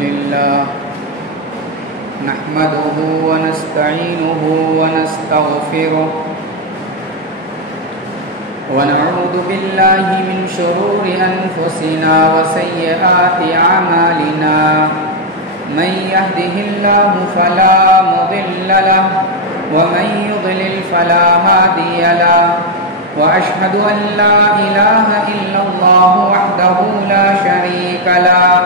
لله نحمده ونستعينه ونستغفره ونعوذ بالله من شرور أنفسنا وسيئات أعمالنا من يهده الله فلا مضل له ومن يضلل فلا هادي له وأشهد أن لا إله إلا الله وحده لا شريك له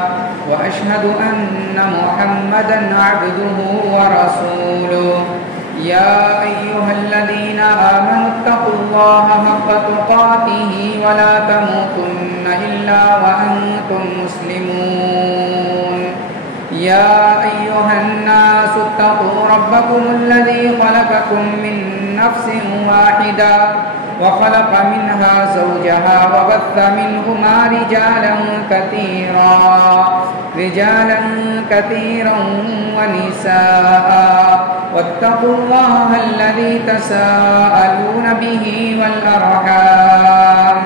وأشهد أن محمدا عبده ورسوله يا أيها الذين آمنوا اتقوا الله حق تقاته ولا تموتن إلا وأنتم مسلمون يا أيها الناس اتقوا ربكم الذي خلقكم من نفس واحدة وخلق منها زوجها وبث منهما رجالا كثيرا ونساء واتقوا الله الذي تساءلون به والأرحام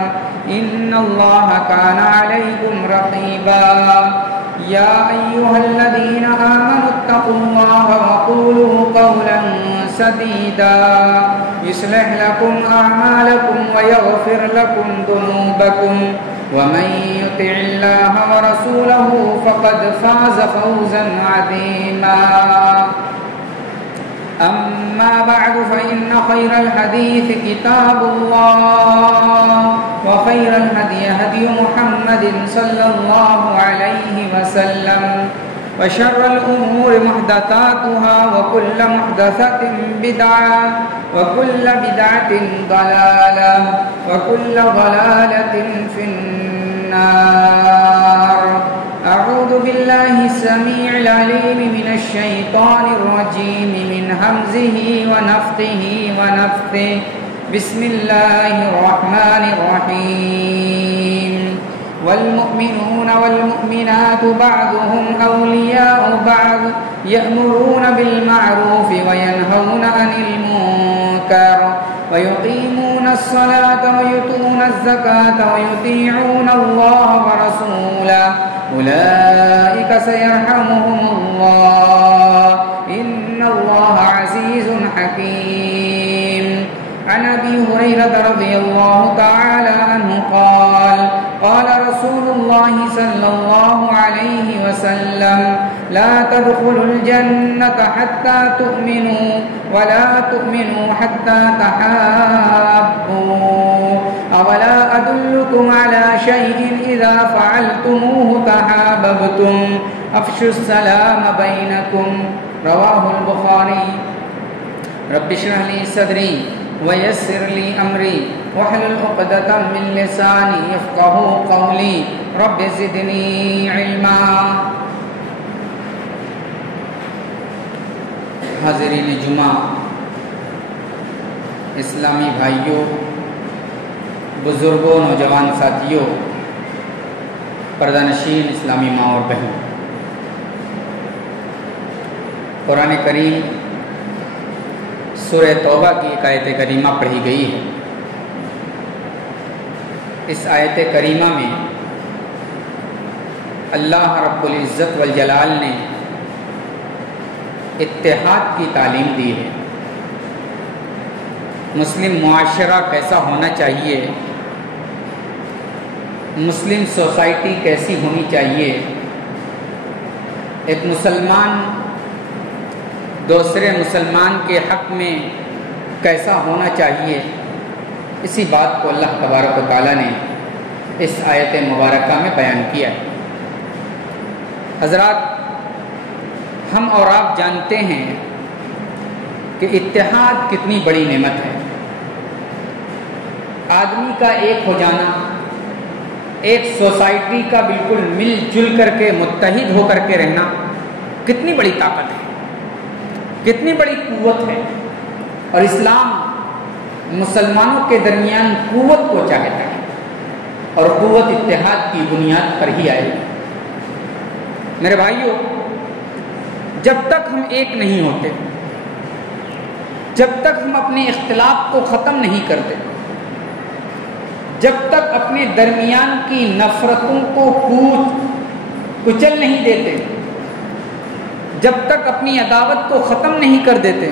إن الله كان عليكم رقيبا يا أيها الذين آمنوا اتقوا الله وقولوا قولا سديدا يصلح لكم أعمالكم ويغفر لكم ذنوبكم ومن يطع الله ورسوله فقد فاز فوزا عظيما أما بعد فإن خير الحديث كتاب الله وخير الهدي هدي محمد صلى الله عليه وسلم وشر الأمور محدثاتها وكل محدثة بدعة وكل بدعة ضلالة وكل ضلالة في النار أعوذ بالله السميع العليم من الشيطان الرجيم من همزه ونفخه ونفثه بسم الله الرحمن الرحيم والمؤمنون والمؤمنات بعضهم أولياء بعض يأمرون بالمعروف وينهون عن المنكر ويقيمون الصلاة ويؤتون الزكاة ويطيعون الله ورسوله أولئك سيرحمهم الله إن الله عزيز حكيم عن أبي هريرة رضي الله تعالى عنه قال رسول الله صلى الله عليه وسلم لا تدخلوا الجنة حتى تؤمنوا ولا تؤمنوا حتى تحابوا أولا أدلكم على شيء إذا فعلتموه تحاببتم أفشوا السلام بينكم رواه البخاري رب اشرح لي صدري ويسر لي أمري واحلل عقدة من لساني يفقهوا قولي رب زدني علما حاضرین جمعہ، اسلامی بھائیوں، بزرگوں، نوجوان ساتھیوں، پردہ نشین اسلامی ماں اور بہن، قرآن کریم سورہ توبہ کی ایک آیت کریمہ پڑھی گئی ہے۔ اس آیت کریمہ میں اللہ رب العزت والجلال نے اتحاد کی تعلیم دی ہے۔ مسلم معاشرہ کیسا ہونا چاہیے، مسلم سوسائٹی کیسی ہونی چاہیے، ایک مسلمان دوسرے مسلمان کے حق میں کیسا ہونا چاہیے، اسی بات کو اللہ تبارک و تعالیٰ نے اس آیت مبارکہ میں بیان کیا ہے۔ حضرات، ہم اور آپ جانتے ہیں کہ اتحاد کتنی بڑی نعمت ہے۔ آدمی کا ایک ہو جانا، ایک سوسائٹی کا بالکل مل جل کر کے متحد ہو کر کے رہنا کتنی بڑی طاقت ہے، کتنی بڑی قوت ہے، اور اسلام مسلمانوں کے درمیان قوت کو چاہتا ہے، اور قوت اتحاد کی بنیاد پر ہی آئے گی۔ میرے بھائیوں، جب تک ہم ایک نہیں ہوتے، جب تک ہم اپنے اختلاف کو ختم نہیں کرتے، جب تک اپنے درمیان کی نفرتوں کو کچل نہیں دیتے، جب تک اپنی عداوت کو ختم نہیں کر دیتے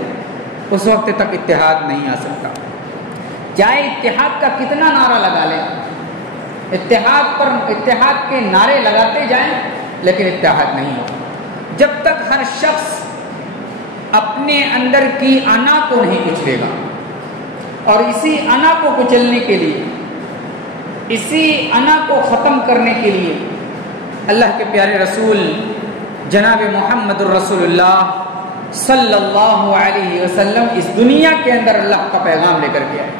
اس وقت تک اتحاد نہیں آ سکتا. چاہے اتحاد کا کتنا نعرہ لگا لیں، اتحاد کے نعرے لگاتے جائیں لیکن اتحاد نہیں ہوگا جب تک ہر شخص اپنے اندر کی انا کو نہیں کچلے گا. اور اسی انا کو کچلنے کے لیے، اسی انا کو ختم کرنے کے لیے اللہ کے پیارے رسول جناب محمد الرسول اللہ صلی اللہ علیہ وسلم اس دنیا کے اندر اللہ کا پیغام لے کر کے آئے.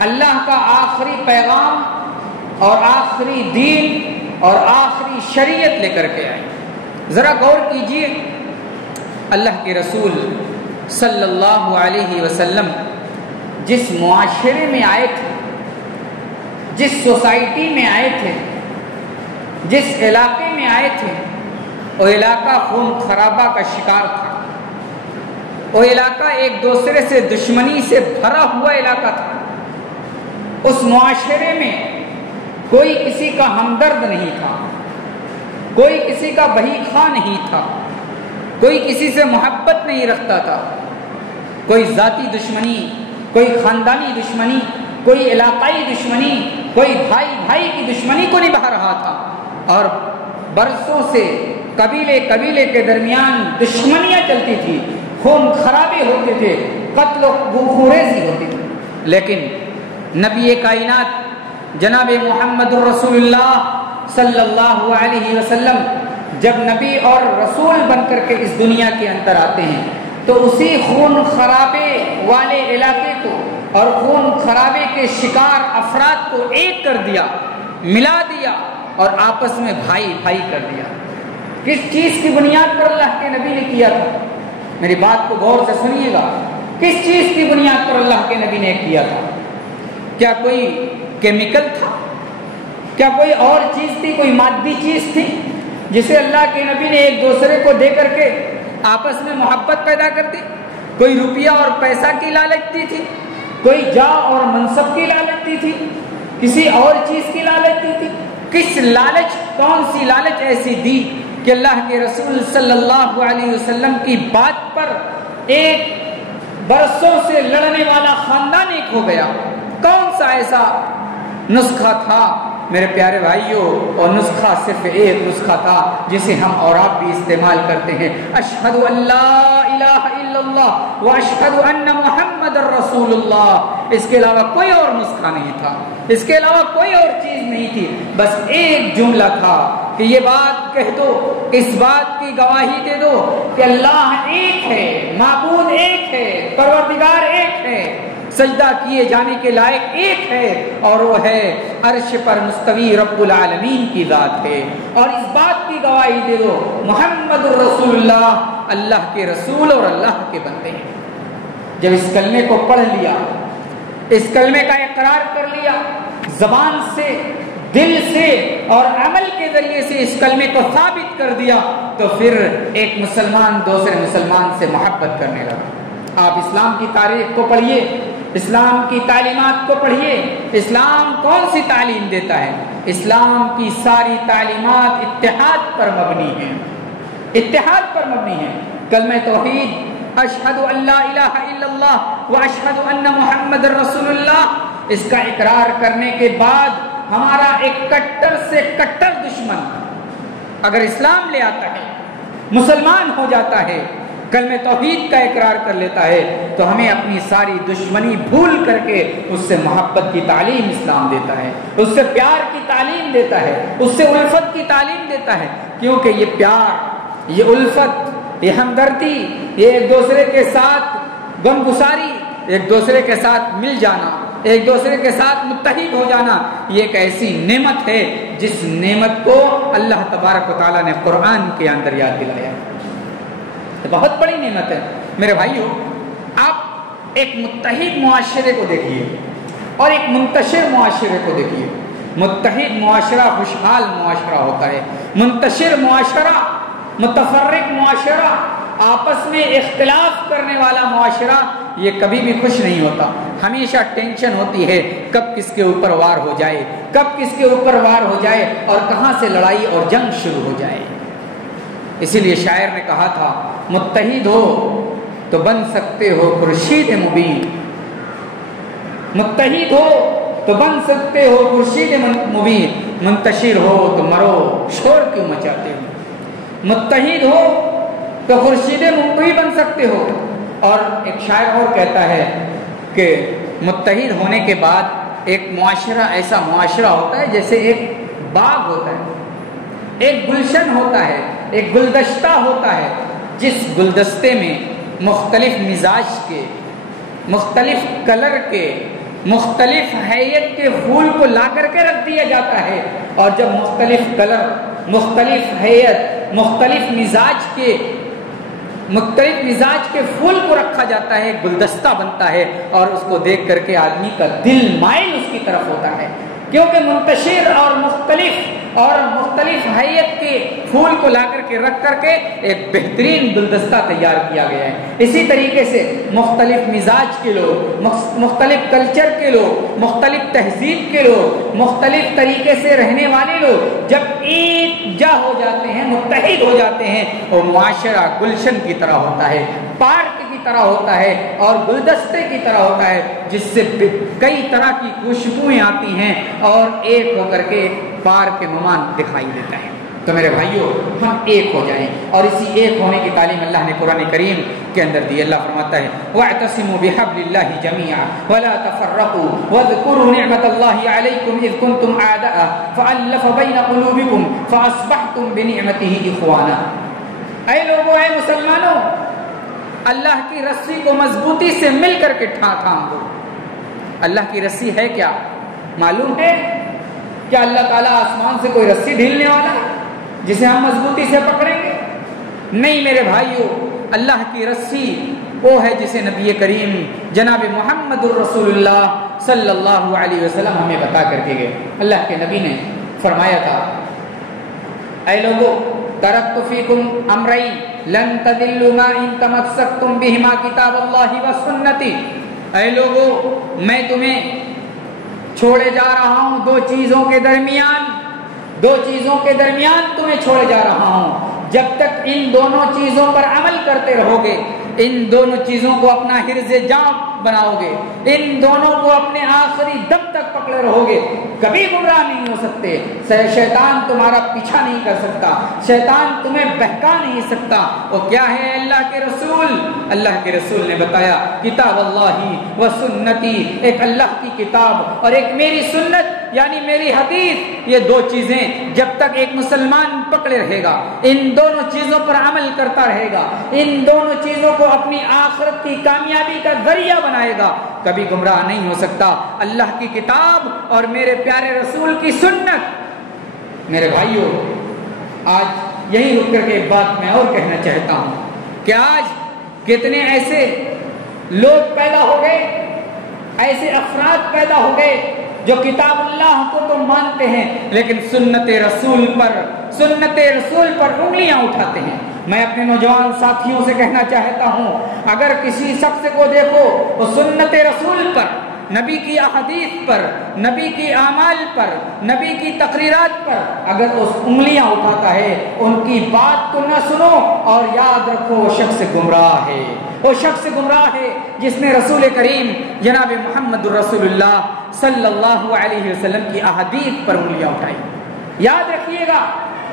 اللہ کا آخری پیغام اور آخری دین اور آخری شریعت لے کر کے آئے. ذرا غور کیجئے، اللہ کے رسول صلی اللہ علیہ وسلم جس معاشرے میں آئے تھے، جس سوسائٹی میں آئے تھے، جس علاقے میں آئے تھے، وہ علاقہ خون خرابہ کا شکار تھا. وہ علاقہ ایک دوسرے سے دشمنی سے بھرا ہوا علاقہ تھا. اس معاشرے میں کوئی کسی کا ہمدرد نہیں تھا، کوئی کسی کا بہی خواہ نہیں تھا، کوئی کسی سے محبت نہیں رکھتا تھا. کوئی ذاتی دشمنی، کوئی خاندانی دشمنی، کوئی علاقائی دشمنی، کوئی بھائی بھائی کی دشمنی کو نبھا رہا تھا. اور برسوں سے قبیلے کے درمیان دشمنیاں چلتی تھی، خون خرابے ہوتے تھے، قتل و خوریزی ہوتی تھی. لیکن نبی کائنات جناب محمد الرسول اللہ صلی اللہ علیہ وسلم جب نبی اور رسول بن کر کے اس دنیا کے اندر آتے ہیں تو اسی خون خرابے والے علاقے کو اور خون خرابے کے شکار افراد کو ایک کر دیا، ملا دیا اور آپس میں بھائی بھائی کر دیا. کس چیز کی بنیاد پر اللہ کے نبی نے کیا تھا؟ میری بات کو غور سے سنیے گا. کس چیز کی بنیاد پر اللہ کے نبی نے کیا تھا؟ کیا کوئی کیمیکل تھا؟ کیا کوئی اور چیز تھی، کوئی مادی چیز تھی جسے اللہ کے نبی نے ایک دوسرے کو دے کر کے آپس میں محبت پیدا کر دی؟ کوئی روپیہ اور پیسہ کی لالچ دی تھی؟ کوئی جاہ اور منصب کی لالچ دی تھی؟ کسی اور چیز کی لالچ دی تھی؟ کس لالچ، کون سی لالچ ایسی دی کہ اللہ کے رسول صلی اللہ علیہ وسلم کی بات پر ایک برسوں سے لڑنے والا خاندان ایک ہو گیا؟ کون سا ایسا نسخہ تھا میرے پیارے بھائیوں؟ اور نسخہ صرف ایک نسخہ تھا جسے ہم اور آپ بھی استعمال کرتے ہیں، اشہد ان لا الہ الا اللہ واشہد ان محمد الرسول اللہ. اس کے علاوہ کوئی اور نسخہ نہیں تھا، اس کے علاوہ کوئی اور چیز نہیں تھی. بس ایک جملہ تھا کہ یہ بات کہہ دو، اس بات کی گواہی دے دو کہ اللہ ایک ہے، معبود ایک ہے، پروردگار ایک ہے، سجدہ کیے جانے کے لائق ایک ہے، اور وہ ہے عرش پر مستوی رب العالمین کی ذات ہے. اور اس بات کی گواہی دے دو محمد الرسول اللہ اللہ کے رسول اور اللہ کے بندے ہیں. جب اس کلمے کو پڑھ لیا، اس کلمے کا اقرار کر لیا زبان سے، دل سے اور عمل کے ذریعے سے اس کلمے کو ثابت کر دیا، تو پھر ایک مسلمان دوسرے مسلمان سے محبت کرنے لگا. آپ اسلام کی تاریخ کو پڑھیے، اسلام کی تعلیمات کو پڑھیے. اسلام کون سی تعلیم دیتا ہے؟ اسلام کی ساری تعلیمات اتحاد پر مبنی ہیں، اتحاد پر مبنی ہیں. کلمہ توحید اشہد ان لا الہ الا اللہ واشہد ان محمد الرسول اللہ، اس کا اقرار کرنے کے بعد ہمارا ایک کٹر سے کٹر دشمن اگر اسلام لے آتا ہے، مسلمان ہو جاتا ہے، کلمہ توحید کا اقرار کر لیتا ہے، تو ہمیں اپنی ساری دشمنی بھول کر کے اس سے محبت کی تعلیم اسلام دیتا ہے، اس سے پیار کی تعلیم دیتا ہے، اس سے الفت کی تعلیم دیتا ہے. کیونکہ یہ پیار، یہ الفت، یہ ہمدردی، یہ ایک دوسرے کے ساتھ غم گساری، ایک دوسرے کے ساتھ مل جانا، ایک دوسرے کے ساتھ متحد ہو جانا، یہ ایک ایسی نعمت ہے جس نعمت کو اللہ تبارک و تعالیٰ نے قرآن کے اندر یاد دلایا. بہت بڑی نعمت ہے میرے بھائیوں. آپ ایک متحد معاشرے کو دیکھیے اور ایک منتشر معاشرے کو دیکھیے. متحد معاشرہ خوشحال معاشرہ ہوتا ہے، منتشر معاشرہ، متفرق معاشرہ، آپس میں اختلاف کرنے والا معاشرہ یہ کبھی بھی خوش نہیں ہوتا. ہمیشہ ٹینشن ہوتی ہے کب کس کے اوپر وار ہو جائے، کب کس کے اوپر وار ہو جائے اور کہاں سے لڑائی اور جنگ شروع ہو جائے. اسی لیے شاعر نے کہا تھا متحد ہو تو بن سکتے ہو خورشید مبین، متحد ہو تو بن سکتے ہو خورشید مبین، منتشر ہو تو مرو شور کیوں مچاتے ہو، متحد ہو تو خورشید مبین بن سکتے ہو۔ اور ایک شاعر اور کہتا ہے کہ متحد ہونے کے بعد ایک معاشرہ ایسا معاشرہ ہوتا ہے جیسے ایک باغ ہوتا ہے، ایک گلشن ہوتا ہے، ایک گلدستہ ہوتا ہے، جس گلدستے میں مختلف مزاج کے، مختلف کلر کے، مختلف حیت کے پھول کو لا کر کے رکھ دیا جاتا ہے، اور جب مختلف کلر، مختلف حیت، مختلف مزاج کے پھول کو رکھا جاتا ہے، گلدستہ بنتا ہے، اور اس کو دیکھ کر کے آدمی کا دل مائل اس کی طرف ہوتا ہے، کیونکہ منتشر اور مختلف حیت کے پھول کو لا کر کے رکھ کر کے ایک بہترین گلدستہ تیار کیا گیا ہے۔ اسی طریقے سے مختلف مزاج کے لوگ، مختلف کلچر کے لوگ، مختلف تہذیب کے لوگ، مختلف طریقے سے رہنے والے لوگ جب ایک جا ہو جاتے ہیں، متحد ہو جاتے ہیں، وہ معاشرہ گلشن کی طرح ہوتا ہے، پارک کی طرح ہوتا ہے، اور گلدستے کی طرح ہوتا ہے، جس سے کئی طرح کی خوشبوئیں آتی ہیں اور ایک ہو کر کے پارک ممان دکھائی دیتا ہے۔ تو میرے بھائیوں، ہم ایک ہو جائیں، اور اسی ایک ہونے کی تعلیم اللہ نے قرآن کریم کے اندر دی۔ اللہ فرماتا ہے وَاعْتَصِمُوا بِحَبْلِ اللَّهِ جَمِيعًا وَلَا تَفَرَّقُوا وَاذْكُرُوا نِعْمَةَ اللَّهِ عَلَيْكُمْ إِذْ كُنْتُمْ أَعْدَاءً فَأَلَّفَ بَيْنَ قُلُوبِكُمْ فَأَصْبَحْتُمْ بِنِعْمَتِهِ إِخْوَانًا۔ اے لوگوں، اے مسلمانوں، اللہ کی رسی کو مضبوطی سے مل کر کے تھام دو۔ اللہ کی رسی ہے کیا؟ معلوم ہے کیا اللہ تعالیٰ آسمان سے کوئی رسی ڈھیلنے والا ہے جسے ہم مضبوطی سے پکڑیں گے؟ نہیں میرے بھائیوں، اللہ کی رسی وہ ہے جسے نبی کریم جناب محمد الرسول اللہ صلی اللہ علیہ وسلم ہمیں بتا کر کے گئے۔ اللہ کے نبی نے فرمایا تھا اے لوگو ترکت فیکم امرین لن تضلوا ما ان تمسکتم بہما کتاب اللہ و سنتی۔ اے لوگو، میں تمہیں چھوڑے جا رہا ہوں دو چیزوں کے درمیان تمہیں چھوڑے جا رہا ہوں، جب تک ان دونوں چیزوں پر عمل کرتے رہو گے، ان دونوں چیزوں کو اپنا حرز جاں بناؤ گے، ان دونوں کو اپنے آخری دم تک پکڑے رہو گے، کبھی گمراہ نہیں ہو سکتے۔ شیطان تمہارا پیچھا نہیں کر سکتا، شیطان تمہیں بہکا نہیں سکتا۔ وہ کیا ہے؟ اللہ کے رسول۔ اللہ کے رسول نے بتایا کتاب اللہ و سنتی، ایک اللہ کی کتاب اور ایک میری سنت یعنی میری حدیث، یہ دو چیزیں جب تک ایک مسلمان پکڑے رہے گا، ان دونوں چیزوں پر عمل کرتا رہے گا، ان دونوں چیزوں کو اپنی آخرت کی کامیابی کا ذریعہ بنائے گا، کبھی گمراہ نہیں ہو سکتا۔ اللہ کی کتاب اور میرے پیارے رسول کی سنت۔ میرے بھائیوں، آج یہی رک کر کے ایک بات میں اور کہنا چاہتا ہوں کہ آج کتنے ایسے لوگ پیدا ہو گئے، ایسے افراد پیدا ہو گئے جو کتاب اللہ کو تو مانتے ہیں لیکن سنت رسول پر انگلیاں اٹھاتے ہیں۔ میں اپنے نوجوان ساتھیوں سے کہنا چاہتا ہوں، اگر کسی شخص کو دیکھو وہ سنت رسول پر، نبی کی احادیث پر، نبی کی اعمال پر، نبی کی تقریرات پر اگر وہ انگلیاں اٹھاتا ہے، ان کی بات کو نہ سنو، اور یاد رکھو وہ شخص گمراہ ہے، وہ شخص گمراہ ہے جس نے رسول کریم جناب محمد الرسول اللہ صلی اللہ علیہ وسلم کی احادیث پر انگلیاں اٹھائی۔ یاد رکھیے گا،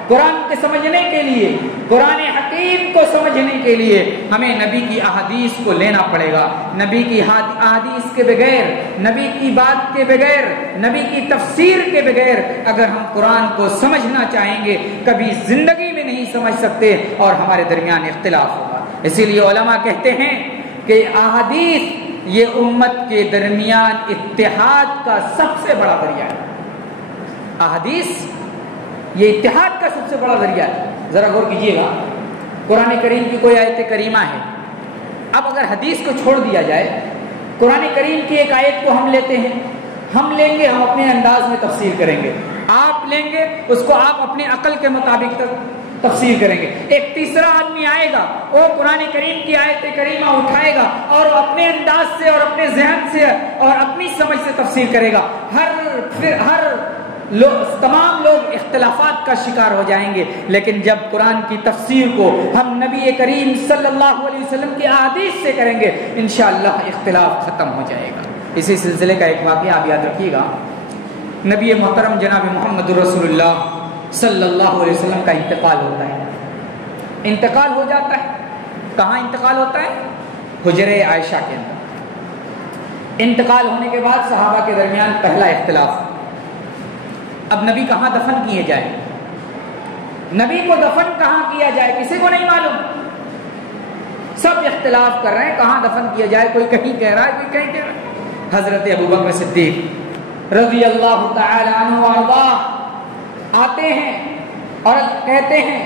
قرآن کے سمجھنے کے لیے، قرآن حکیم کو سمجھنے کے لیے ہمیں نبی کی احادیث کو لینا پڑے گا۔ نبی کی احادیث کے بغیر، نبی کی بات کے بغیر، نبی کی تفسیر کے بغیر اگر ہم قرآن کو سمجھنا چاہیں گے کبھی زندگی میں نہیں سمجھ سکتے، اور ہمارے درمیان اختلاف ہوگا۔ اسی لیے علماء کہتے ہیں کہ احادیث یہ امت کے درمیان اتحاد کا سب سے بڑا ذریعہ ہے۔ احادیث یہ اتحاد کا سب سے بڑا ذریعہ ہے۔ ذرا غور کیجیے گا، قرآن کریم کی کوئی آیت کریمہ ہے، اب اگر حدیث کو چھوڑ دیا جائے، قرآن کریم کی ایک آیت کو ہم لیتے ہیں، ہم لیں گے، ہم اپنے انداز میں تفسیر کریں گے، آپ لیں گے اس کو آپ اپنے عقل کے مطابق تفسیر کریں گے، ایک تیسرا آدمی آئے گا، وہ قرآن کریم کی آیت کریمہ اٹھائے گا اور وہ اپنے انداز سے اور اپنے ذہن سے اور اپنی سمجھ سے تفسیر کرے گا۔ ہر تمام لوگ اختلافات کا شکار ہو جائیں گے، لیکن جب قرآن کی تفسیر کو ہم نبی کریم صلی اللہ علیہ وسلم کی احادیث سے کریں گے انشاءاللہ اختلاف ختم ہو جائے گا۔ اسی سلسلے کا ایک واقعہ آپ یاد رکھیے گا، نبی محترم جناب محمد رسول اللہ صلی اللہ علیہ وسلم کا انتقال ہوتا ہے، انتقال ہو جاتا ہے۔ کہاں انتقال ہوتا ہے؟ حجرہ عائشہ کے اندر۔ انتقال ہونے کے بعد صحابہ کے درمیان پہلا اختلاف، اب نبی کہاں دفن کیے جائے، نبی کو دفن کہاں کیا جائے کسی کو نہیں معلوم، سب اختلاف کر رہے ہیں کہاں دفن کیا جائے، کوئی کہیں کہہ رہا ہے کوئی کہیں کہہ رہا ہے۔ حضرت ابوبکر صدیق رضی اللہ تعالی عنہ وارضاہ آتے ہیں اور کہتے ہیں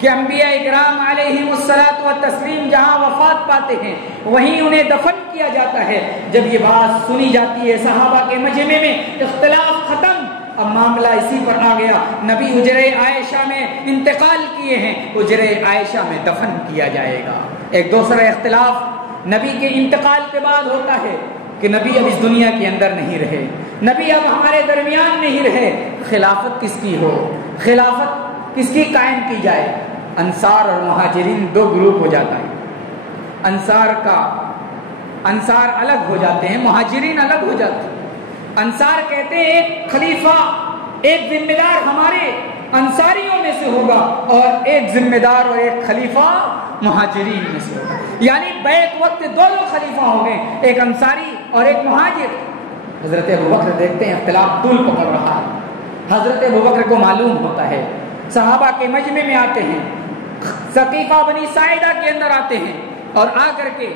کہ انبیاء اکرام علیہم الصلاۃ والتسلیم جہاں وفات پاتے ہیں وہیں انہیں دفن کیا جاتا ہے۔ جب یہ بات سنی جاتی ہے صحابہ کے مجمع میں اختلاف ختم، اب معاملہ اسی پر آ گیا، نبی حجرہ عائشہ میں انتقال کیے ہیں، حجرہ عائشہ میں دفن کیا جائے گا۔ ایک دوسرا اختلاف نبی کے انتقال کے بعد ہوتا ہے کہ نبی اب اس دنیا کے اندر نہیں رہے، نبی اب ہمارے درمیان نہیں رہے، خلافت کس کی ہو، خلافت کس کی قائم کی جائے۔ انصار اور مہاجرین دو گروپ ہو جاتا ہے، انصار الگ ہو جاتے ہیں، مہاجرین الگ ہو جاتے ہیں۔ انصار کہتے ہیں ایک خلیفہ، ایک ذمہ دار ہمارے انصاریوں میں سے ہوگا اور ایک ذمہ دار اور ایک خلیفہ مہاجرین میں سے ہوگا، یعنی بیک وقت دو لوگ خلیفہ ہوں گے، ایک انصاری اور ایک مہاجر۔ حضرت ابوبکر دیکھتے ہیں اختلاف طول پکڑ رہا ہے، حضرت ابوبکر کو معلوم ہوتا ہے، صحابہ کے مجمع میں آتے ہیں، ثقیفہ بنی ساعدہ کے اندر آتے ہیں اور آ کر کے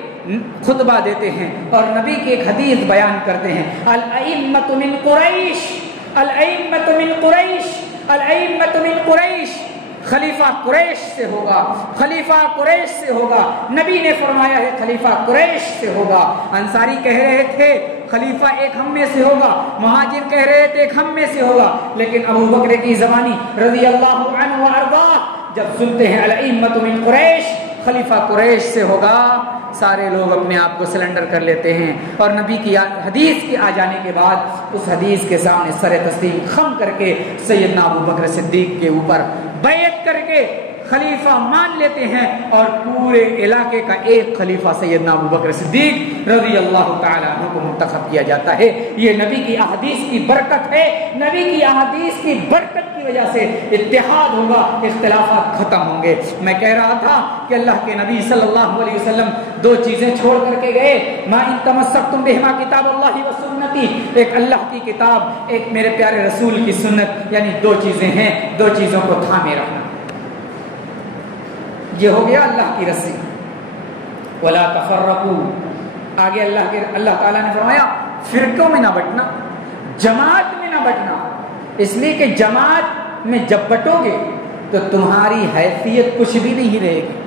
خطبہ دیتے ہیں اور نبی کی ایک حدیث بیان کرتے ہیں، الائمۃ من قریش، الائمۃ من قریش، الائمۃ من قریش، خلیفہ قریش سے ہوگا، خلیفہ قریش سے ہوگا۔ نبی نے فرمایا ہے خلیفہ قریش سے ہوگا۔ انصاری کہہ رہے تھے خلیفہ ایک ہم میں سے ہوگا، مہاجر کہہ رہے تھے ایک ہم میں سے ہوگا، لیکن ابو بکر کی زبانی رضی اللہ عنہ وارضاہ جب سنتے ہیں الائمۃ من قریش، خلیفہ قریش سے ہوگا، سارے لوگ اپنے آپ کو سلنڈر کر لیتے ہیں اور نبی کی حدیث کے آ جانے کے بعد اس حدیث کے سامنے سر تسلیم خم کر کے سیدنا ابو بکر صدیق کے اوپر بیعت کر کے خلیفہ مان لیتے ہیں اور پورے علاقے کا ایک خلیفہ سیدنا ابو بکر صدیق رضی اللہ تعالیٰ عنہ کو منتخب کیا جاتا ہے۔ یہ نبی کی احادیث کی برکت ہے، نبی کی احادیث کی برکت کی وجہ سے اتحاد ہوگا، اختلافات ختم ہوں گے۔ میں کہہ رہا تھا کہ اللہ کے نبی صلی اللہ علیہ وسلم دو چیزیں چھوڑ کر کے گئے، ما ان تمسکتم بہما کتاب اللہ و سنتی، ایک اللہ کی کتاب، ایک میرے پیارے رسول کی سنت، یعنی دو چیزیں ہیں، دو چیزوں کو تھامے رکھنا۔ یہ ہو گیا اللہ کی رسی، ولا تفرقوا، آگے اللہ تعالیٰ نے فرمایا فرقوں میں نہ بٹنا، جماعت میں نہ بٹنا، اس لیے کہ جماعت میں جب بٹو گے تو تمہاری حیثیت کچھ بھی نہیں رہے گی،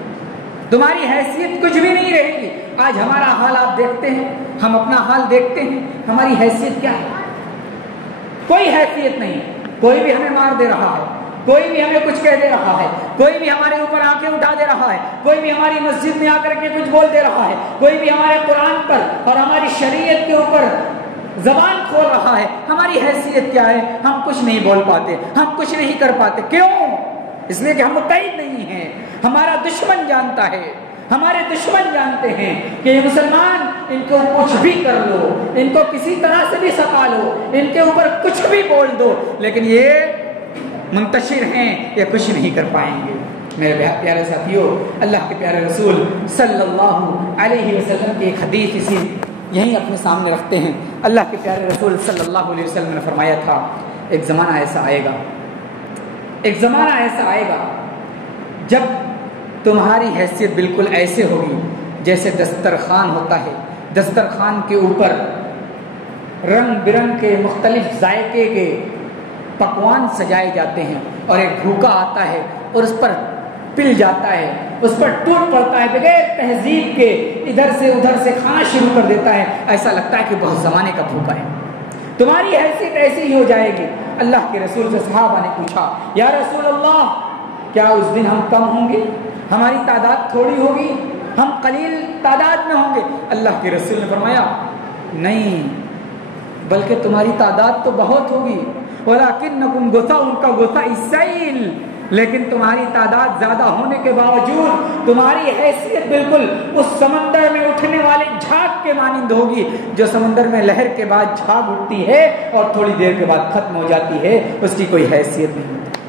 تمہاری حیثیت کچھ بھی نہیں رہے گی۔ آج ہمارا حال آپ دیکھتے ہیں، ہم اپنا حال دیکھتے ہیں، ہماری حیثیت کیا ہے؟ کوئی حیثیت نہیں، کوئی بھی ہمیں مار دے رہا ہے، کوئی بھی ہمیں کچھ کہہ دے رہا ہے، کوئی بھی ہمارے اوپر آنکھیں اٹھا دے رہا ہے، کوئی بھی ہماری مسجد میں آ کر کے کچھ بول دے رہا ہے، کوئی بھی ہمارے قرآن پر اور ہماری شریعت کے اوپر زبان کھول رہا ہے۔ ہماری حیثیت کیا ہے؟ ہم کچھ نہیں بول پاتے، ہم کچھ نہیں کر پاتے۔ کیوں؟ اس لیے کہ ہم متحد نہیں ہیں۔ ہمارا دشمن جانتا ہے، ہمارے دشمن جانتے ہیں کہ یہ مسلمان، ان کو کچھ بھی کر لو، ان کو کسی طرح سے بھی ستا لو، ان کے اوپر کچھ بھی بول دو، لیکن یہ منتشر ہیں، یہ کچھ نہیں کر پائیں گے۔ میرے پیارے ساتھیوں، اللہ کے پیارے رسول صلی اللہ علیہ وسلم کی ایک حدیث اسی یہیں اپنے سامنے رکھتے ہیں۔ اللہ کے پیارے رسول صلی اللہ علیہ وسلم نے فرمایا تھا ایک زمانہ ایسا آئے گا، ایک زمانہ ایسا آئے گا جب تمہاری حیثیت بالکل ایسے ہوگی جیسے دسترخوان ہوتا ہے، دسترخوان کے اوپر رنگ برنگ کے مختلف ذائقے کے پکوان سجائے جاتے ہیں اور ایک بھوکا آتا ہے اور اس پر پل جاتا ہے، اس پر ٹوٹ پڑتا ہے، بغیر تہذیب کے ادھر سے ادھر سے کھانا شروع کر دیتا ہے، ایسا لگتا ہے کہ بہت زمانے کا بھوکا ہے۔ تمہاری حیثیت ایسی ہی ہو جائے گی۔ اللہ کے رسول سے صحابہ نے پوچھا، یا رسول اللہ، کیا اس دن ہم کم ہوں گے؟ ہماری تعداد تھوڑی ہوگی، ہم قلیل تعداد میں ہوں گے؟ اللہ کے رسول نے فرمایا نہیں، بلکہ تمہاری تعداد تو بہت ہوگی، ولکنکم غثاء کا غثاء السیل، لیکن تمہاری تعداد زیادہ ہونے کے باوجود تمہاری حیثیت بالکل اس سمندر میں اٹھنے والے جھاگ کے مانند ہوگی جو سمندر میں لہر کے بعد جھاگ اٹھتی ہے اور تھوڑی دیر کے بعد ختم ہو جاتی ہے، اس کی کوئی حیثیت نہیں ہوتی۔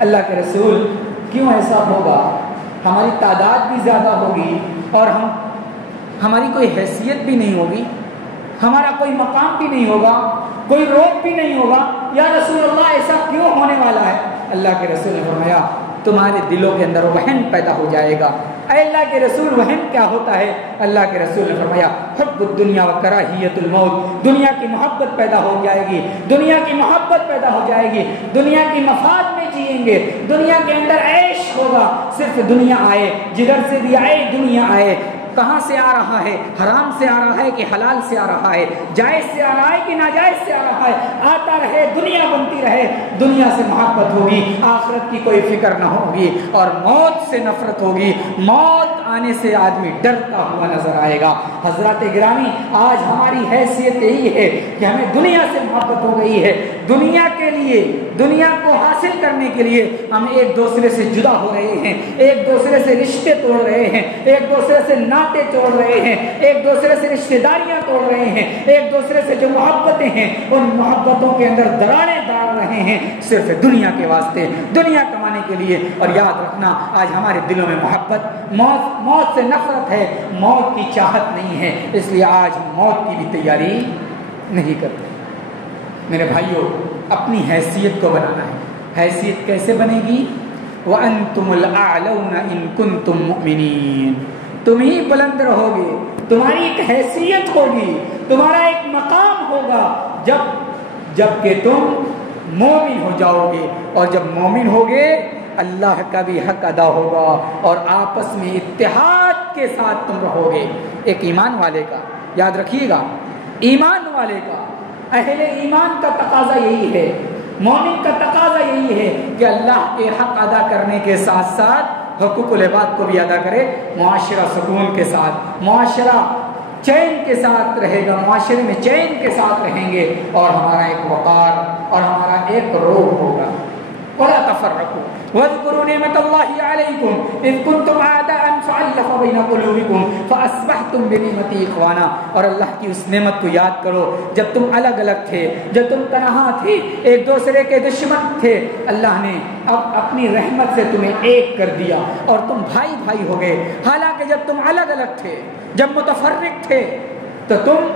اللہ کے رسول کیوں ایسا ہوگا؟ ہماری تعداد بھی زیادہ ہوگی اور ہماری کوئی حیثیت بھی نہیں ہوگی، ہمارا کوئی مقام بھی نہیں ہوگا، کوئی روک بھی نہیں ہوگا۔ یا رسول اللہ ایسا کیوں ہونے والا ہے؟ اللہ کے رسول نے فرمایا تمہارے دلوں کے اندر وہن پیدا ہو جائے گا۔ اے اللہ کے رسول وہن کیا ہوتا ہے؟ اللہ کے رسول نے فرمایا حب الدنیا و کراہیت الموت، دنیا کی محبت پیدا ہو جائے گی، دنیا کی محبت پیدا ہو جائے گی، دنیا کی مفاد میں جئیں گے، دنیا کے اندر عیش ہوگا، صرف دنیا آئے، جدھر سے بھی آئے دنیا آئے، کہاں سے آ رہا ہے؟ حرام سے آ رہا ہے کہ حلال سے آ رہا ہے؟ جائز سے آ رہا ہے کہ ناجائز سے آ رہا ہے؟ آتا رہے، دنیا بنتی رہے، دنیا سے محبت ہوگی، آخرت کی کوئی فکر نہ ہوگی اور موت سے نفرت ہوگی، موت آنے سے آدمی ڈرتا ہوا نظر آئے گا۔ حضرات گرامی، آج ہماری حیثیت یہی ہے کہ ہمیں دنیا سے محبت ہو گئی ہے، دنیا کے لیے، دنیا کو حاصل کرنے کے لیے ہم ایک دوسرے سے جدا ہو رہے ہیں، ایک دوسرے سے رشتے توڑ رہے ہیں، ایک دوسرے سے ناطے توڑ رہے ہیں، ایک دوسرے سے رشتے داریاں توڑ رہے ہیں، ایک دوسرے سے جو محبتیں ہیں ان محبتوں کے اندر دراڑیں ڈال رہے ہیں صرف دنیا کے واسطے، دنیا کمانے کے لیے۔ اور یاد رکھنا آج ہمارے دلوں میں محبت، موت سے نفرت ہے، موت کی چاہت نہیں ہے، اس لیے آج ہم موت کی بھی تیاری نہیں کرتے۔ میرے بھائیوں، اپنی حیثیت کو بنانا ہے۔ حیثیت کیسے بنے گی؟ وَأَنْتُمُ الْأَعْلَوْنَ إِن كُنتُم مُؤْمِنِينَ، تم ہی بلند رہو گے، تمہاری ایک حیثیت ہوگی، تمہارا ایک مقام ہوگا جب کہ تم مومن ہو جاؤ گے، اور جب مومن ہوگے اللہ کا بھی حق ادا ہوگا اور آپس میں اتحاد کے ساتھ تم رہو گے۔ ایک ایمان والے کا، یاد رکھیے گا، ایمان والے کا، اہل ایمان کا تقاضا یہی ہے، مومن کا تقاضا یہی ہے کہ اللہ کے حق ادا کرنے کے ساتھ ساتھ حقوق العباد کو بھی ادا کرے، معاشرہ سکون کے ساتھ، معاشرہ چین کے ساتھ رہے گا، معاشرے میں چین کے ساتھ رہیں گے اور ہمارا ایک وقار اور ہمارا ایک روح ہوگا۔ وَلَا تَفَرَّقُوا وَاذْكُرُوا نِعْمَةَ اللَّهِ عَلَيْكُمْ إِذْ كُنْتُمْ أَعْدَاءً فَأَلَّفَ بَيْنَ قُلُوبِكُمْ فَأَصْبَحْتُمْ بِنِعْمَتِهِ إِخْوَانًا، اور اللہ کی اس نعمت کو یاد کرو جب تم الگ الگ تھے، جب تم تنہا تھے، ایک دوسرے کے دشمن تھے، اللہ نے اب اپنی رحمت سے تمہیں ایک کر دیا اور تم بھائی بھائی ہو گئے۔ حالانکہ جب تم الگ الگ تھے، جب متفرق تھے، تو تم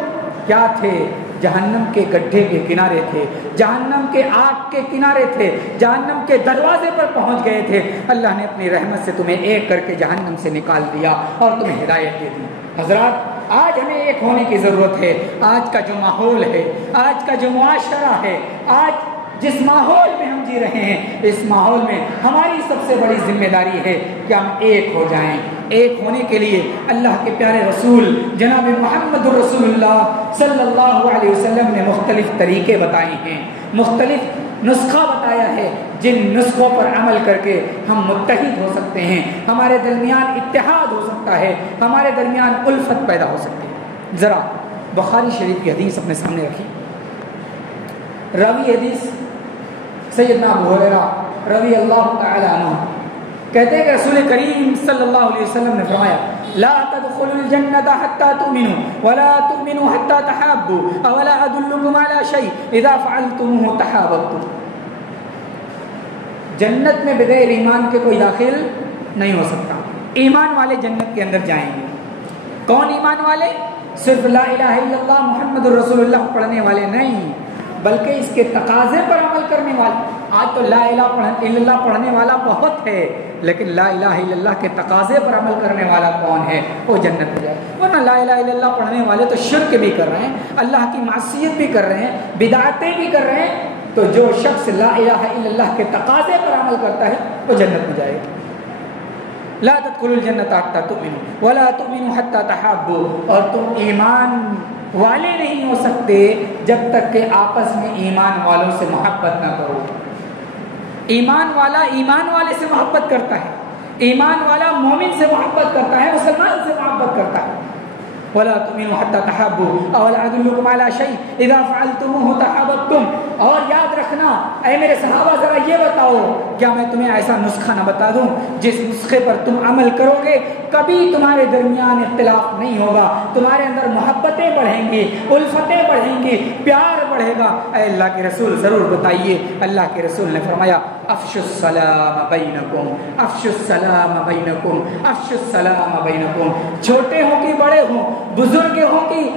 کیا تھے؟ جہنم کے گڈھے کے کنارے تھے، جہنم کے آگ کے کنارے تھے، جہنم کے دروازے پر پہنچ گئے تھے۔ اللہ نے اپنی رحمت سے تمہیں ایک کر کے جہنم سے نکال دیا اور تمہیں ہدایت دے دی۔ حضرات، آج ہمیں ایک ہونے کی ضرورت ہے۔ آج کا جو ماحول ہے، آج کا جو معاشرہ ہے، آج جس ماحول میں ہم جی رہے ہیں، اس ماحول میں ہماری سب سے بڑی ذمہ داری ہے کہ ہم ایک ہو جائیں۔ ایک ہونے کے لیے اللہ کے پیارے رسول جناب محمد رسول اللہ صلی اللہ علیہ وسلم نے مختلف طریقے بتائے ہیں، مختلف نسخہ بتایا ہے، جن نسخوں پر عمل کر کے ہم متحد ہو سکتے ہیں، ہمارے درمیان اتحاد ہو سکتا ہے، ہمارے درمیان الفت پیدا ہو سکتی ہے۔ ذرا بخاری شریف کی حدیث اپنے سامنے رکھی۔ راوی حدیث سیدنا ابو ہریرہ رضی اللہ تعالی عنہ کہتے ہیں کہ رسول کریم صلی اللہ علیہ وسلم نے فرمایا لا تدخلوا الجنة حتى تؤمنوا ولا تؤمنوا حتى تحابوا اولا ادلكم على شيء اذا فعلتموه تحاببتم۔ جنت میں بغیر ایمان کے کوئی داخل نہیں ہو سکتا، ایمان والے جنت کے اندر جائیں گے۔ کون ایمان والے؟ صرف لا الہ الا اللہ محمد رسول اللہ پڑھنے والے نہیں، بلکہ اس کے تقاضے پر عمل کرنے والے۔ آج تو لا الہ الا اللہ پڑھنے والا بہت ہے، لیکن لا الہ الا اللہ کے تقاضے پر عمل کرنے والا کون ہے؟ وہ جنت میں جائے۔ ورنہ لا الہ الا اللہ پڑھنے والے تو شرک بھی کر رہے ہیں، اللہ کی معصیت بھی کر رہے ہیں، بدعتیں بھی کر رہے ہیں۔ تو جو شخص لا الہ الا اللہ کے تقاضے پر عمل کرتا ہے وہ جنت میں جائے گا۔ لا تدخلوا الجنة حتى تؤمنوا ولا تؤمنوا حتى تحابوا، اور تم ایمان والے نہیں ہو سکتے جب تک کہ آپس میں ایمان والوں سے محبت نہ کرو۔ ایمان والا ایمان والے سے محبت کرتا ہے، ایمان والا مومن سے محبت کرتا ہے، مسلمان سے محبت کرتا ہے۔ ولا تؤمنوا حتى تحابوا اولا ادلكم على شيء اذا فعلتموه تحاببتم، اور یاد رکھنا اے میرے صحابہ ذرا یہ بتاؤ کیا میں تمہیں ایسا نسخہ نہ بتا دوں جس نسخے پر تم عمل کرو گے کبھی تمہارے درمیان اختلاف نہیں ہوگا, تمہارے اندر محبتیں بڑھیں گی, الفتیں بڑھیں گی, پیار بڑھے گا. اے اللہ کے رسول ضرور بتائیے. اللہ کے رسول نے فرمایا افشوا السلام بینکم, افشوا السلام بینکم, افشوا السلام بینکم. چھوٹے ہوں کہ بڑے ہوں, بزرگ ہوں کہ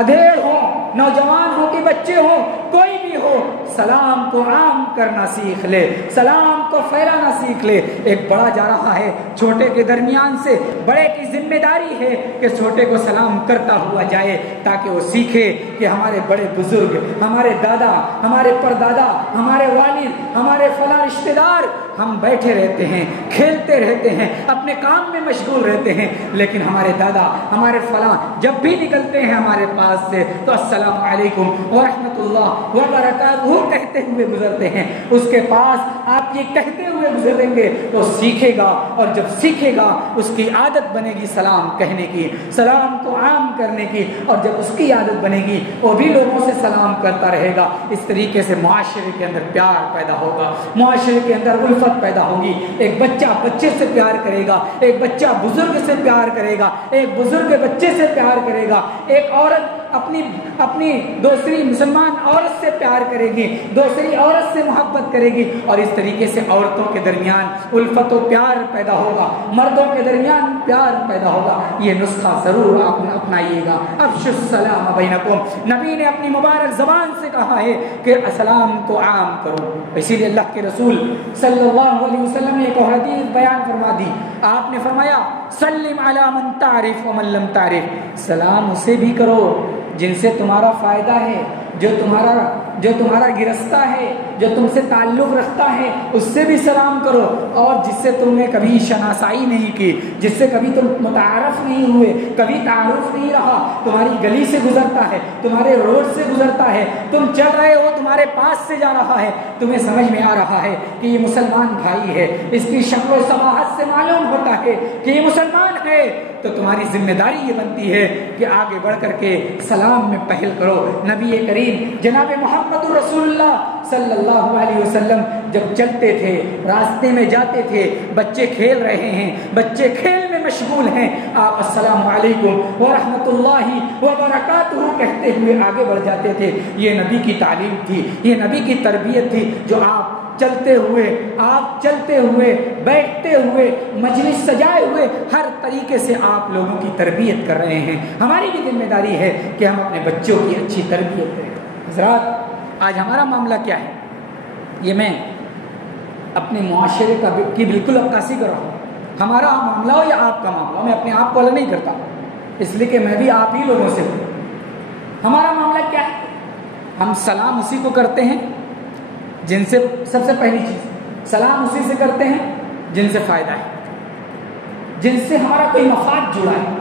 ادھیڑ ہوں, نوجوان ہو کہ بچے ہوں, کوئی بھی ہو, سلام کو عام کرنا سیکھ لے, سلام کو پھیلانا سیکھ لے. ایک بڑا جا رہا ہے چھوٹے کے درمیان سے, بڑے کی ذمہ داری ہے کہ چھوٹے کو سلام کرتا ہوا جائے تاکہ وہ سیکھے کہ ہمارے بڑے بزرگ, ہمارے دادا, ہمارے پردادا, ہمارے والد, ہمارے فلاں رشتے دار, ہم بیٹھے رہتے ہیں, کھیلتے رہتے ہیں, اپنے کام میں مشغول رہتے ہیں, لیکن ہمارے دادا, ہمارے فلاں جب بھی نکلتے ہیں ہمارے پاس سے تو السلام علیکم ورحمۃ اللہ وبرکاتہ کہتے ہوئے گزرتے ہیں. اس کے پاس آپ یہ کہتے ہوئے گزریں گے تو سیکھے گا, اور جب سیکھے گا اس کی عادت بنے گی سلام کہنے کی, سلام کو عام کرنے کی, اور جب اس کی عادت بنے گی وہ بھی لوگوں سے سلام کرتا رہے گا. اس طریقے سے معاشرے کے اندر پیار پیدا ہوگا, معاشرے کے اندر الفت پیدا ہوگی. ایک بچہ بچے سے پیار کرے گا, ایک بچہ بزرگ سے پیار کرے گا, ایک بزرگ بچے سے پیار کرے گا, ایک عورت اپنی دوسری مسلمان عورت سے پیار کرے گی, دوسری عورت سے محبت کرے گی, اور اس طریقے سے عورتوں کے درمیان الفت و پیار پیدا ہوگا, مردوں کے درمیان پیار پیدا ہوگا. یہ نسخہ ضرور آپ اپنائیے گا. افشوا السلام بینکم, نبی نے اپنی مبارک زبان سے کہا ہے کہ السلام کو عام کرو. اسی لیے اللہ کے رسول صلی اللہ علیہ وسلم نے ایک حدیث بیان فرما دی. آپ نے فرمایا سلم علی من تعرف ومن لم تعرف, سلام اسے بھی کرو جن سے تمہارا فائدہ ہے, جو تمہارا گرستہ ہے, جو تم سے تعلق رکھتا ہے, اس سے بھی سلام کرو, اور جس سے تم نے کبھی شناسائی نہیں کی, جس سے کبھی تم متعارف نہیں ہوئے, کبھی تعارف نہیں رہا, تمہاری گلی سے گزرتا ہے, تمہارے روڈ سے گزرتا ہے, تم چل رہے ہو, تمہارے پاس سے جا رہا ہے, تمہیں سمجھ میں آ رہا ہے کہ یہ مسلمان بھائی ہے, اس کی شکل و صباحت سے معلوم ہوتا ہے کہ یہ مسلمان ہے, تو تمہاری ذمہ داری یہ بنتی ہے کہ آگے بڑھ کر کے سلام میں پہل کرو. نبی کریم جناب محمد رسول اللہ صلی اللہ علیہ وسلم جب چلتے تھے, راستے میں جاتے تھے, بچے کھیل رہے ہیں, بچے کھیل میں مشغول ہیں, آپ السلام علیکم ورحمۃ اللہ وبرکاتہ کہتے ہوئے آگے بڑھ جاتے تھے. یہ نبی کی تعلیم تھی, یہ نبی کی تربیت تھی, جو آپ چلتے ہوئے بیٹھتے ہوئے مجلس سجائے ہوئے ہر طریقے سے آپ لوگوں کی تربیت کر رہے ہیں. ہماری بھی ذمہ داری ہے کہ ہم اپنے بچوں کی اچھی تربیت کریں. حضرات آج ہمارا معاملہ کیا ہے, یہ میں اپنے معاشرے کی بالکل عکاسی کر رہا ہوں. ہمارا معاملہ ہو یا آپ کا معاملہ ہو, میں اپنے آپ کو الگ نہیں کرتا, اس لیے کہ میں بھی آپ ہی لوگوں سے ہوں. ہمارا معاملہ کیا ہے, ہم سلام اسی کو کرتے ہیں جن سے, سب سے پہلی چیز سلام اسی سے کرتے ہیں جن سے فائدہ ہے, جن سے ہمارا کوئی مفاد جڑا ہے,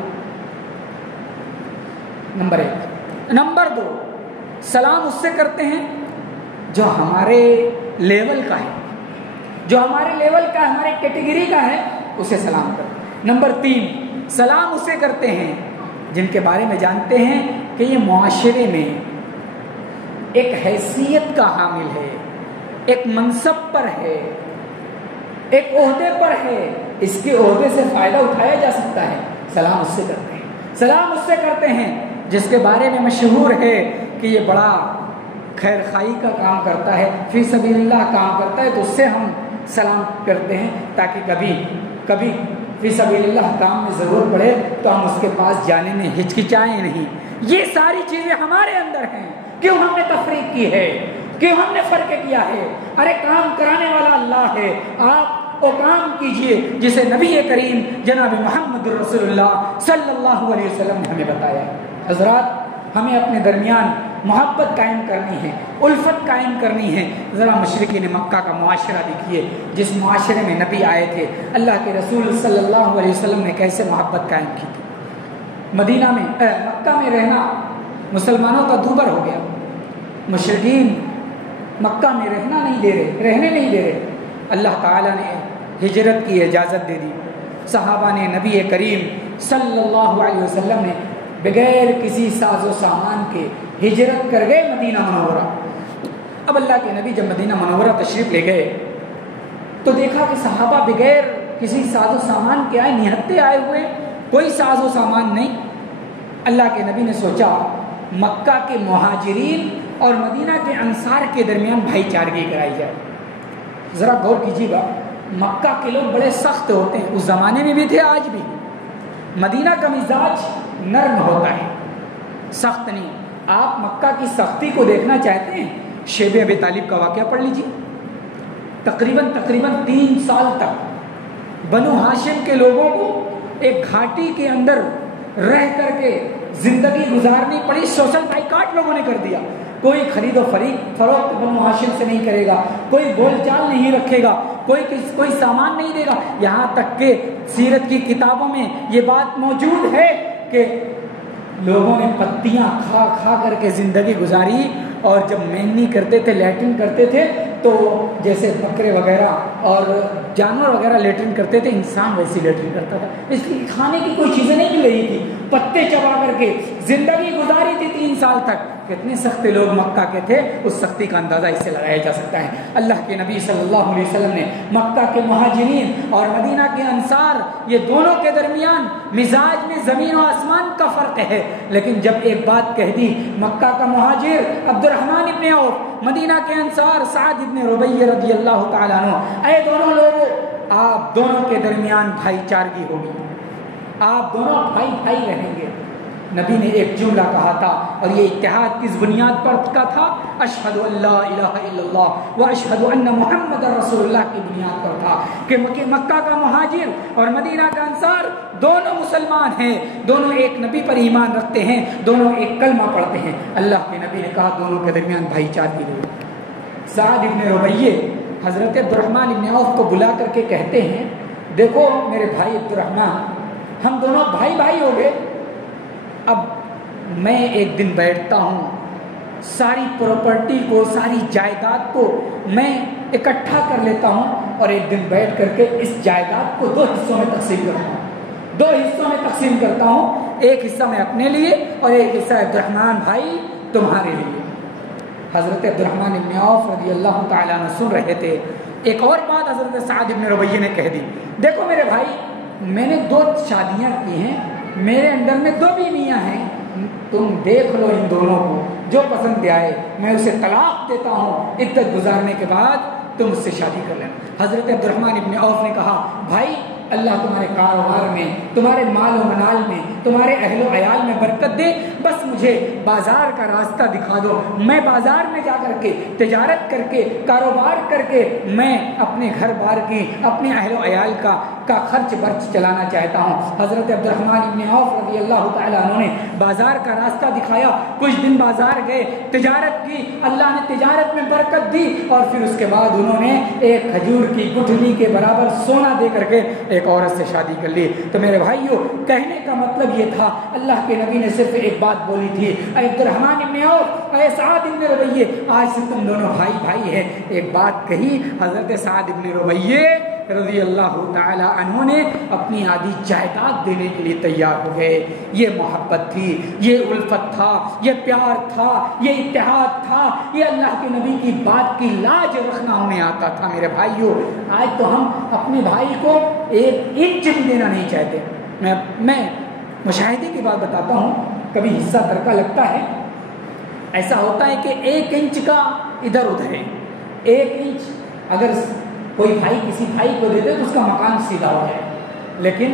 نمبر 1. نمبر 2, سلام اس سے کرتے ہیں جو ہمارے لیول کا ہے, جو ہمارے لیول کا, ہمارے کیٹیگری کا ہے, اسے سلام کرتے ہیں. نمبر 3, سلام اسے کرتے ہیں جن کے بارے میں جانتے ہیں کہ یہ معاشرے میں ایک حیثیت کا حامل ہے, ایک منصب پر ہے, ایک عہدے پر ہے, اس کے عہدے سے فائدہ اٹھایا جا سکتا ہے. سلام اس سے کرتے ہیں. سلام اس سے کرتے ہیں جس کے بارے میں مشہور ہے کہ یہ بڑا خیر خائی کا کام کرتا ہے, فی سبیل اللہ کام کرتا ہے, تو اس سے ہم سلام کرتے ہیں تاکہ کبھی فی سبیل اللہ کام میں ضرورت پڑے تو ہم اس کے پاس جانے میں ہچکچائیں نہیں. یہ ساری چیزیں ہمارے اندر ہیں. کیوں ہم نے تفریق کی ہے, کیوں ہم نے فرق کیا ہے؟ ارے کام کرانے والا اللہ ہے, آپ وہ کام کیجئے جسے نبی کریم جناب محمد رسول اللہ صلی اللہ علیہ وسلم نے ہمیں بتایا. حضرات ہمیں اپنے درمیان محبت قائم کرنی ہے, الفت قائم کرنی ہے. ذرا مشرقین مکہ کا معاشرہ دیکھیے, جس معاشرے میں نبی آئے تھے, اللہ کے رسول صلی اللہ علیہ وسلم نے کیسے محبت قائم کی تھی. مدینہ میں مکہ میں رہنا مسلمانوں کا دوبر ہو گیا. مشرقین مکہ میں رہنے نہیں دے رہے. اللہ تعالیٰ نے ہجرت کی اجازت دے دی. صحابہ نے نبی کریم صلی اللہ علیہ وسلم نے بغیر کسی ساز و سامان کے ہجرت کر گئے مدینہ منورہ. اب اللہ کے نبی جب مدینہ منورہ تشریف لے گئے تو دیکھا کہ صحابہ بغیر کسی ساز و سامان کے آئے، نہتے آئے ہوئے، کوئی ساز و سامان نہیں۔ اللہ کے نبی نے سوچا مکہ کے مہاجرین اور مدینہ کے انصار کے درمیان بھائی چارگی کرائی جائے۔ ذرا غور کیجیے گا، مکہ کے لوگ بڑے سخت ہوتے ہیں، اس زمانے میں بھی تھے، آج بھی۔ مدینہ کا مزاج نرم ہوتا ہے، سخت نہیں۔ آپ مکہ کی سختی کو دیکھنا چاہتے ہیں، شیب ابی طالب کا واقعہ پڑھ لیجیے۔ تقریباً 3 سال تک بنو ہاشم کے لوگوں کو ایک گھاٹی کے اندر رہ کر کے زندگی گزارنی پڑی۔ سوشل بائیکاٹ لوگوں نے کر دیا، کوئی خرید و فروخت بنو ہاشم سے نہیں کرے گا، کوئی بول چال نہیں رکھے گا، کوئی سامان نہیں دے گا۔ یہاں تک کہ سیرت کی کتابوں میں یہ بات موجود ہے کہ لوگوں نے پتیاں کھا کھا کر کے زندگی گزاری، اور جب مینی کرتے تھے، لیٹرن کرتے تھے، تو جیسے بکرے وغیرہ اور جانور وغیرہ لیٹرن کرتے تھے، انسان ویسی لیٹرن کرتا تھا۔ اس لیے کھانے کی کوئی چیزیں نہیں مل رہی تھی، پتے چبا کر کے زندگی گزاری تھی 3 سال تک۔ کتنے سخت لوگ مکہ کے تھے، اس سختی کا اندازہ اس سے لگایا جا سکتا ہے۔ اللہ کے نبی صلی اللہ علیہ وسلم نے مکہ کے مہاجرین اور مدینہ کے انصار، یہ دونوں کے درمیان مزاج میں زمین و آسمان کا فرق ہے، لیکن جب ایک بات کہہ دی، مکہ کا مہاجر عبد الرحمن ابن عوف، مدینہ کے انصار سعد ابن ربیع رضی اللہ تعالیٰ عنہ، اے دونوں لوگوں، آپ دونوں کے درمیان بھائی چارگی ہوگی، آپ دونوں بھائی بھائی رہیں گے۔ نبی نے ایک جملہ کہا تھا، اور یہ اتحاد کس بنیاد پر کا تھا؟ اشہد ان لا الہ الا اللہ و اشہد ان محمد رسول اللہ کی بنیاد پر تھا، کہ مکہ کا مہاجر اور مدینہ کا انصار دونوں مسلمان ہیں، دونوں ایک نبی پر ایمان رکھتے ہیں، دونوں ایک کلمہ پڑھتے ہیں۔ اللہ کے نبی نے کہا دونوں کے درمیان بھائی چارگی ہو۔ سعد ابن ربیع حضرت عبد الرحمن ابن عوف کو بلا کر کے کہتے ہیں، دیکھو میرے بھائی عبد الرحمن، ہم دونوں بھائی بھائی ہو گئے، اب میں ایک دن بیٹھتا ہوں، ساری پراپرٹی کو، ساری جائیداد کو میں اکٹھا کر لیتا ہوں، اور ایک دن بیٹھ کر کے اس جائیداد کو 2 حصوں میں تقسیم کرتا ہوں، 2 حصوں میں تقسیم کرتا ہوں، ایک حصہ میں اپنے لیے اور ایک حصہ عبد الرحمن بھائی تمہارے لیے۔ حضرت عبد الرحمن ابن عوف رضی اللہ تعالیٰ عنہ سن رہے تھے۔ ایک اور بات حضرت سعد ابن ربیع نے کہہ دی، دیکھو میرے بھائی، میں نے 2 شادیاں کی ہیں، میرے اندر میں 2 بیویاں ہیں، تم دیکھ لو ان دونوں کو، جو پسند آئے میں اسے طلاق دیتا ہوں، عدت گزارنے کے بعد تم اس سے شادی کر لینا۔ حضرت عبد الرحمن ابن عوف نے کہا، بھائی اللہ تمہارے کاروبار میں، تمہارے مال و منال میں، تمہارے اہل و عیال میں برکت دے، بس مجھے بازار کا راستہ دکھا دو، میں بازار میں جا کر کے تجارت کر کے کاروبار کر کے میں اپنے گھر بار کی، اپنے اہل و عیال کا خرچ برچ چلانا چاہتا ہوں۔ حضرت عبد الرحمن ابن عوف رضی اللہ تعالیٰ عنہ نے بازار کا راستہ دکھایا، کچھ دن بازار گئے، تجارت کی، اللہ نے تجارت میں برکت دی، اور پھر اس کے بعد انہوں نے ایک کھجور کی گٹھلی کے برابر سونا دے کر کے ایک عورت سے شادی کر لی۔ تو میرے بھائیوں، کہنے کا مطلب یہ تھا، اللہ کے نبی نے صرف ایک بات بولی تھی، اے عبد الرحمن ابن عوف، اے سعد ابن ربیع، آج سے تم دونوں بھائی بھائی ہیں۔ ایک بات کہی، حضرت سعد ابن ربیع رضی اللہ تعالی عنہ نے اپنی آدھی جائیداد دینے کے لیے تیار ہو گئے۔ یہ محبت تھی، یہ الفت تھا، یہ پیار تھا، یہ اتحاد تھا، یہ اللہ کے نبی کی بات کی لاج رکھنا انہیں آتا تھا۔ میرے بھائیوں، آج تو ہم اپنے بھائی کو 1 انچ بھی دینا نہیں چاہتے۔ میں مشاہدے کی بات بتاتا ہوں، کبھی حصہ ترکہ لگتا ہے، ایسا ہوتا ہے کہ 1 انچ کا ادھر ادھر ہے، 1 انچ اگر کوئی بھائی کسی بھائی کو دے دے تو اس کا مکان سیدھا ہو جائے، لیکن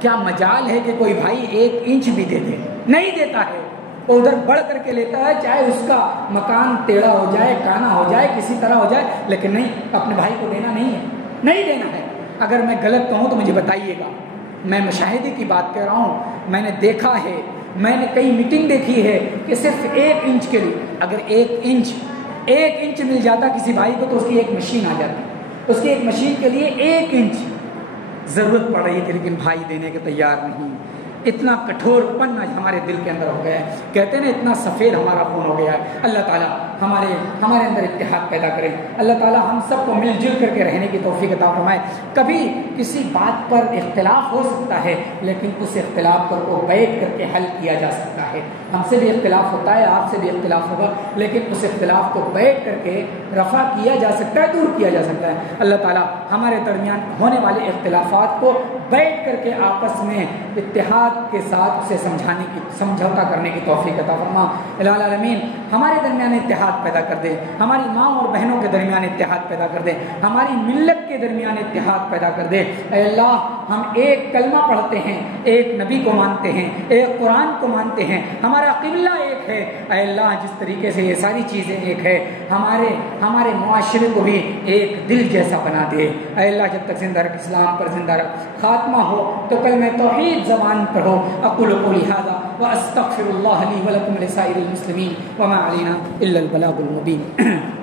کیا مجال ہے کہ کوئی بھائی 1 انچ بھی دے دے؟ نہیں دیتا ہے، وہ ادھر بڑھ کر کے لیتا ہے، چاہے اس کا مکان ٹیڑھا ہو جائے، کانا ہو جائے، کسی طرح ہو جائے، لیکن نہیں، اپنے بھائی کو دینا نہیں ہے، نہیں دینا ہے۔ اگر میں غلط ہوں تو مجھے بتائیے گا، میں مشاہدے کی بات کر رہا ہوں، میں نے دیکھا ہے، میں نے کئی میٹنگ دیکھی ہے کہ صرف 1 انچ کے لیے، اگر 1 انچ مل جاتا کسی بھائی کو تو اس کی ایک مشین آ جاتی، اس کی ایک مشین کے لیے 1 انچ ضرورت پڑ رہی تھی، لیکن بھائی دینے کے تیار نہیں۔ اتنا کٹھور پن آج ہمارے دل کے اندر ہو گیا ہے، کہتے ہیں نا اتنا سفید ہمارا خون ہو گیا ہے۔ اللہ تعالیٰ ہمارے اندر اتحاد پیدا کرے. اللہ تعالیٰ ہم سب کو مل جل کر کے رہنے کی توفیق عطا فرمائے. کبھی کسی بات پر اختلاف ہو سکتا ہے لیکن اس اختلاف کو بیٹھ کر کے حل کیا جا سکتا ہے. ہم سے بھی اختلاف ہوتا ہے, آپ سے بھی اختلاف ہوگا, لیکن اس اختلاف کو بیٹھ کر کے رفع کیا جا سکتا ہے, دور کیا جا سکتا ہے. اللہ تعالیٰ ہمارے درمیان ہونے والے اختلافات کو بیٹھ کر کے آپس میں اتحاد کے ساتھ اسے سمجھوتا کرنے کی توفیق عطا فرما. الہ العالمین ہمارے درمیان اتحاد پیدا کر دے, ہماری ماں اور بہنوں کے درمیان اتحاد پیدا کر دے, ہماری ملت کے درمیان اتحاد پیدا کر دے. اے اللہ ہم ایک کلمہ پڑھتے ہیں, ایک نبی کو مانتے ہیں, ایک قرآن کو مانتے ہیں, ہمارا قبلہ ایک ہے. اے اللہ جس طریقے سے یہ ساری چیزیں ایک ہے, ہمارے معاشرے کو بھی ایک دل جیسا بنا دے. اے اللہ جب تک زندہ رکھ, اسلام پر زندہ رکھ. خاتمہ ہو تو کلمہ توحید زبان پر ہو. اقول قولی ھذا واستغفر اللہ لی ولکم ولسائر المسلمین وما علینا الا البلاغ المبین.